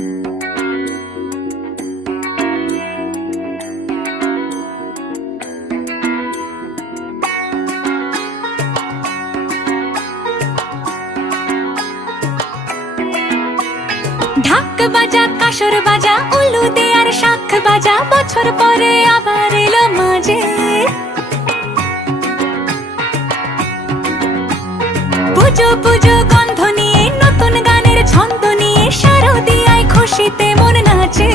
ঢাক বাজা কাসর বাজা উলু দে আর শাখ বাজা, বছর পরে আবার এলো মাঝে। পুজো পুজো গন্ধ নিয়ে নতুন গানের ছন্দ নিয়ে শারদিয়ায় খুশিতে মন নাচে।